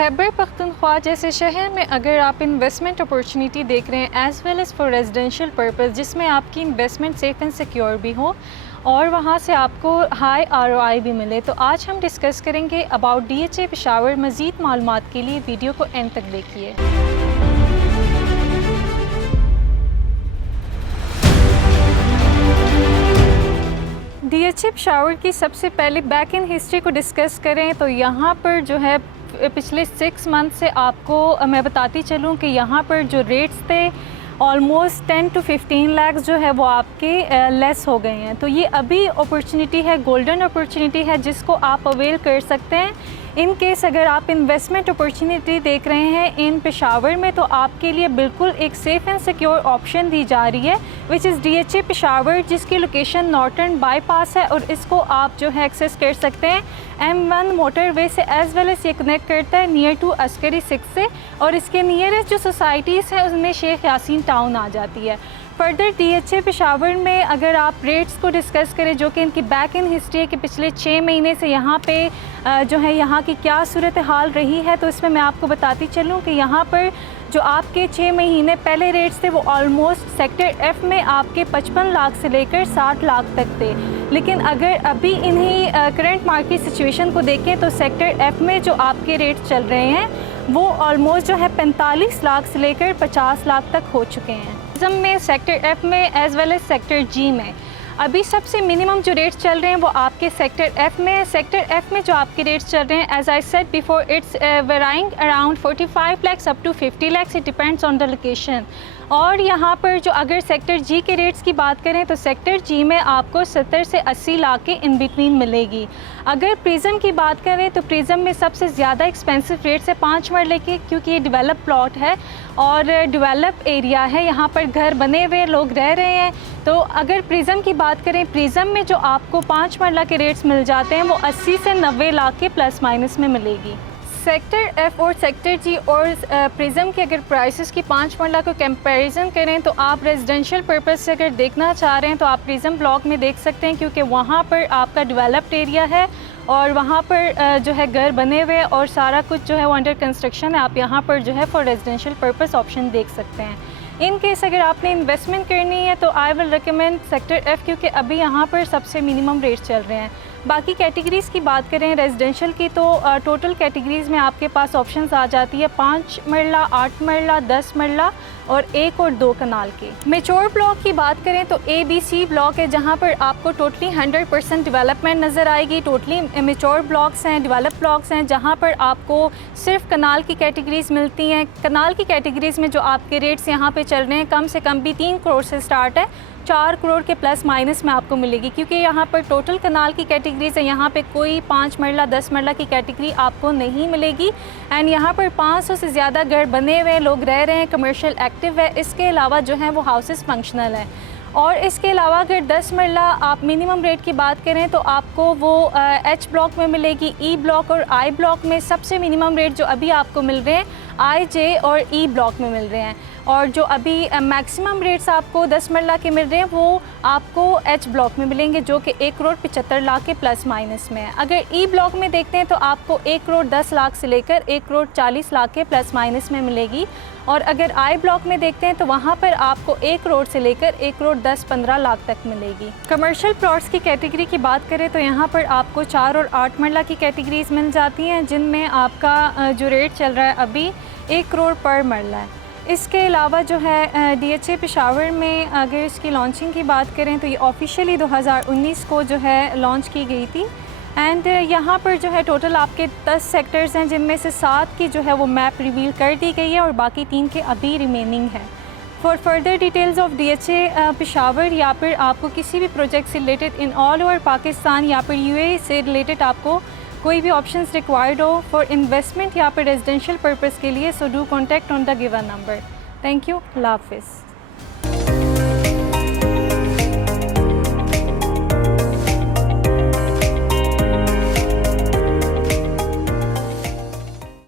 खैबर पख्तूनख्वा जैसे शहर में अगर आप इन्वेस्टमेंट अपॉर्चुनिटी देख रहे हैं as well as for residential purpose, जिसमें आपकी इन्वेस्टमेंट सेफ़ एंड सिक्योर भी हो और वहाँ से आपको हाई ROI भी मिले, तो आज हम डिस्कस करेंगे अबाउट DHA पेशावर। मज़ीद मालूमात के लिए वीडियो को एंड तक देखिए। DHA पेशावर की सबसे पहले बैक इन हिस्ट्री को डिस्कस करें तो यहाँ पर जो है पिछले 6 मंथ से आपको मैं बताती चलूँ कि यहाँ पर जो रेट्स थे ऑलमोस्ट 10 to 15 लाख जो है वो आपके लेस हो गए हैं। तो ये अभी अपॉर्चुनिटी है, गोल्डन अपॉर्चुनिटी है जिसको आप अवेल कर सकते हैं। इन केस अगर आप इन्वेस्टमेंट अपॉर्चुनिटी देख रहे हैं इन पेशावर में, तो आपके लिए बिल्कुल एक सेफ़ एंड सिक्योर ऑप्शन दी जा रही है विच इज़ DHA पेशावर, जिसकी लोकेशन नॉर्टन बाईपास है और इसको आप जो है एक्सेस कर सकते हैं M1 मोटरवे से, एज़ वेल एज़ ये कनेक्ट करता है नियर टू अस्करी 6 से, और इसके नियरेस्ट जो सोसाइटीज़ हैं उसमें शेख यासीन टाउन आ जाती है। फर्दर DHA पेशावर में अगर आप रेट्स को डिस्कस करें, जो कि इनकी बैक इन हिस्ट्री है कि पिछले 6 महीने से यहाँ पे जो है यहाँ की क्या सूरत हाल रही है, तो इसमें मैं आपको बताती चलूँ कि यहाँ पर जो आपके 6 महीने पहले रेट्स थे वो ऑलमोस्ट सेक्टर F में आपके 55 लाख से लेकर 60 लाख तक थे। लेकिन अगर अभी इन्हीं करंट मार्केट सिचुएशन को देखें तो सेक्टर F में जो आपके रेट्स चल रहे हैं वो ऑलमोस्ट जो है 45 लाख से लेकर 50 लाख तक हो चुके हैं। में सेक्टर F में as well as sector G में अभी सबसे मिनिमम जो रेट्स चल रहे हैं वो आपके सेक्टर F में है। सेक्टर F में जो आपके रेट्स चल रहे हैं as I said before it's varying around 45 lakh up to 50 lakh, it depends on the location. और यहाँ पर जो अगर सेक्टर G के रेट्स की बात करें तो सेक्टर G में आपको 70 से 80 लाख के इन बिटवीन मिलेगी। अगर प्रिज्म की बात करें तो प्रिज्म में सबसे ज़्यादा एक्सपेंसिव रेट्स है 5 मरले के, क्योंकि ये डेवलप प्लॉट है और डेवलप एरिया है, यहाँ पर घर बने हुए लोग रह रहे हैं। तो अगर प्रिज्म की बात करें, प्रिज्म में जो आपको 5 मरला के रेट्स मिल जाते हैं वो 80 से 90 लाख के प्लस माइनस में मिलेगी। सेक्टर F और सेक्टर G और प्रिज्म के अगर प्राइसेस की 5 मरला को कंपैरिजन करें तो आप रेजिडेंशियल पर्पस से अगर देखना चाह रहे हैं तो आप प्रिज्म ब्लॉक में देख सकते हैं, क्योंकि वहाँ पर आपका डेवलप्ड एरिया है और वहाँ पर जो है घर बने हुए और सारा कुछ जो है वो अंडर कंस्ट्रक्शन है। आप यहाँ पर जो है फॉर रेजिडेंशियल पर्पस ऑप्शन देख सकते हैं। इन केस अगर आपने इन्वेस्टमेंट करनी है तो I will recommend sector F, क्योंकि अभी यहाँ पर सबसे मिनिमम रेट चल रहे हैं। बाकी कैटेगरीज़ की बात करें रेजिडेंशियल की तो टोटल कैटेगरीज़ में आपके पास ऑप्शंस आ जाती है 5 मरला, 8 मरला, 10 मरला और 1 और 2 कनाल के। मेच्योर ब्लॉक की बात करें तो ABC ब्लॉक है, जहाँ पर आपको टोटली 100% डेवलपमेंट नज़र आएगी। टोटली मेच्योर ब्लॉक्स हैं, डेवलप ब्लॉक्स हैं, जहाँ पर आपको सिर्फ कनाल की कैटेगरीज़ मिलती हैं। कनाल की कैटेगरीज़ में जो आपके रेट्स यहाँ पे चल रहे हैं कम से कम भी 3 करोड़ से स्टार्ट है, 4 करोड़ के प्लस माइनस में आपको मिलेगी, क्योंकि यहाँ पर टोटल कनाल की कैटेगरीज है। यहाँ पे कोई 5 मरला 10 मरला की कैटेगरी आपको नहीं मिलेगी। एंड यहाँ पर 500 से ज़्यादा घर बने हुए लोग रह रहे हैं, कमर्शियल एक्टिव है। इसके अलावा जो है वो हाउसेस फंक्शनल है। और इसके अलावा अगर 10 मरला आप मिनिमम रेट की बात करें तो आपको वो H ब्लॉक में मिलेगी। E ब्लॉक और I ब्लॉक में सबसे मिनिमम रेट जो अभी आपको मिल रहे हैं I, J और E ब्लॉक में मिल रहे हैं, और जो अभी मैक्सिमम रेट्स आपको 10 मरला के मिल रहे हैं वो आपको H ब्लॉक में मिलेंगे, जो कि 1 करोड़ 75 लाख के प्लस माइनस में है। अगर E ब्लॉक में देखते हैं तो आपको 1 करोड़ 10 लाख से लेकर 1 करोड़ 40 लाख के प्लस माइनस में मिलेगी। और अगर I ब्लॉक में देखते हैं तो वहाँ पर आपको 1 करोड़ से लेकर 1 करोड़ 10-15 लाख तक मिलेगी। कमर्शियल प्लॉट्स की कैटेगरी की बात करें तो यहाँ पर आपको 4 और 8 मरला की कैटेगरीज मिल जाती हैं, जिनमें आपका जो रेट चल रहा है अभी 1 करोड़ पर मरला है। इसके अलावा जो है DHA पेशावर में अगर इसकी लॉन्चिंग की बात करें तो ये ऑफिशियली 2019 को जो है लॉन्च की गई थी। एंड यहाँ पर जो है टोटल आपके 10 सेक्टर्स हैं, जिनमें से 7 की जो है वो मैप रिवील कर दी गई है और बाकी 3 के अभी रिमेनिंग है। For further details of DHA Peshawar या फिर आपको किसी भी प्रोजेक्ट से related in all over Pakistan या फिर UAE से रिलेटेड आपको कोई भी ऑप्शंस रिक्वायर्ड हो फॉर इन्वेस्टमेंट या फिर रेजिडेंशियल पर्पस के लिए, so do contact on the given number. Thank you, अल्लाह हाफिज़।